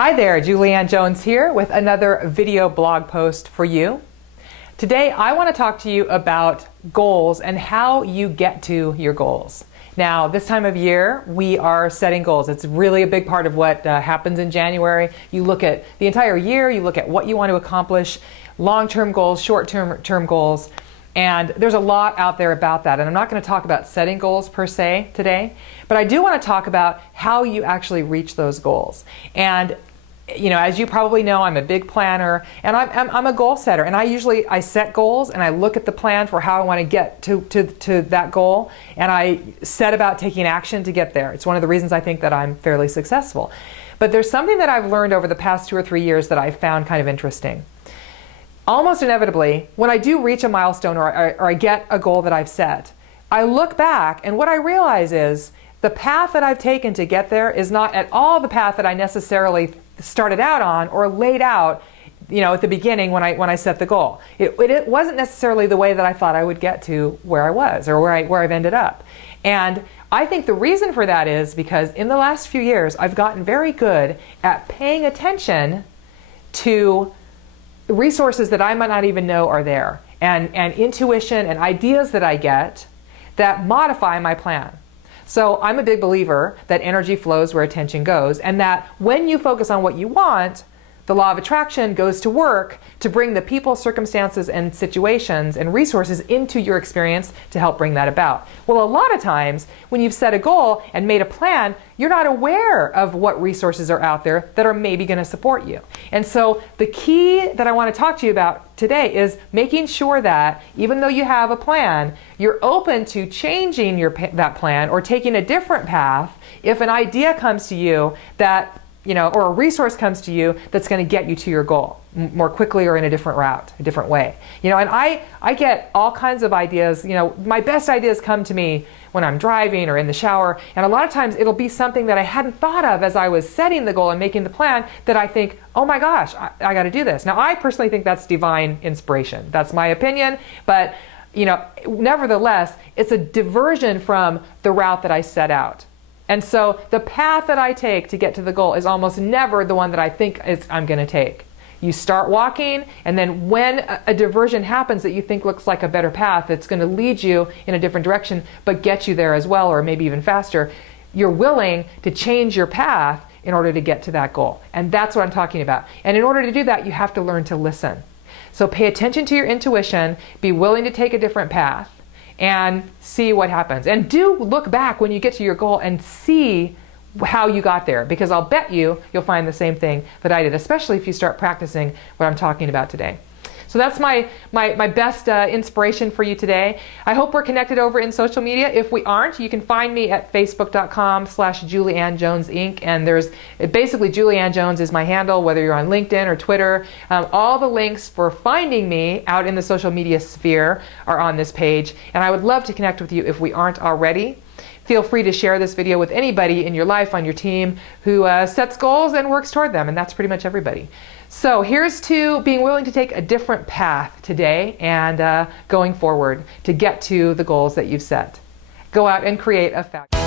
Hi there, Julianne Jones here with another video blog post for you. Today I want to talk to you about goals and how you get to your goals. Now, this time of year, we are setting goals. It's really a big part of what happens in January. You look at the entire year, you look at what you want to accomplish, long-term goals, short-term goals, and there's a lot out there about that. And I'm not going to talk about setting goals per se today, but I do want to talk about how you actually reach those goals. And as you probably know, I'm a big planner and I'm a goal setter, and I set goals and I look at the plan for how I want to get to that goal, and I set about taking action to get there. It's one of the reasons I think that I'm fairly successful. But there's something that I've learned over the past 2 or 3 years that I've found kind of interesting. Almost inevitably, when I do reach a milestone or I get a goal that I've set, I look back and what I realize is the path that I've taken to get there is not at all the path that I necessarily started out on or laid out, at the beginning when I set the goal. It wasn't necessarily the way that I thought I would get to where I was or where I've ended up. And I think the reason for that is because in the last few years I've gotten very good at paying attention to resources that I might not even know are there, and intuition and ideas that I get that modify my plan. So I'm a big believer that energy flows where attention goes, and that when you focus on what you want, the law of attraction goes to work to bring the people, circumstances, and situations and resources into your experience to help bring that about. Well, a lot of times when you've set a goal and made a plan, you're not aware of what resources are out there that are maybe going to support you. And so the key that I want to talk to you about today is making sure that even though you have a plan, you're open to changing that plan or taking a different path if an idea comes to you that or a resource comes to you that's going to get you to your goal more quickly or in a different route, a different way. And I get all kinds of ideas. My best ideas come to me when I'm driving or in the shower, and a lot of times it'll be something that I hadn't thought of as I was setting the goal and making the plan that I think, oh my gosh, I got to do this. Now, I personally think that's divine inspiration. That's my opinion, but nevertheless, it's a diversion from the route that I set out. And so the path that I take to get to the goal is almost never the one that I think I'm going to take. You start walking, and then when a diversion happens that you think looks like a better path, it's going to lead you in a different direction, but get you there as well, or maybe even faster, you're willing to change your path in order to get to that goal. And that's what I'm talking about. And in order to do that, you have to learn to listen. So pay attention to your intuition, be willing to take a different path, and see what happens. And do look back when you get to your goal and see how you got there, because I'll bet you'll find the same thing that I did, especially if you start practicing what I'm talking about today. So that's my best inspiration for you today. I hope we're connected over in social media. If we aren't, you can find me at facebook.com/Julianne Jones Inc. And basically Julianne Jones is my handle, whether you're on LinkedIn or Twitter. All the links for finding me out in the social media sphere are on this page. And I would love to connect with you if we aren't already. Feel free to share this video with anybody in your life, on your team, who sets goals and works toward them, and that's pretty much everybody. So here's to being willing to take a different path today and going forward to get to the goals that you've set. Go out and create a fabulous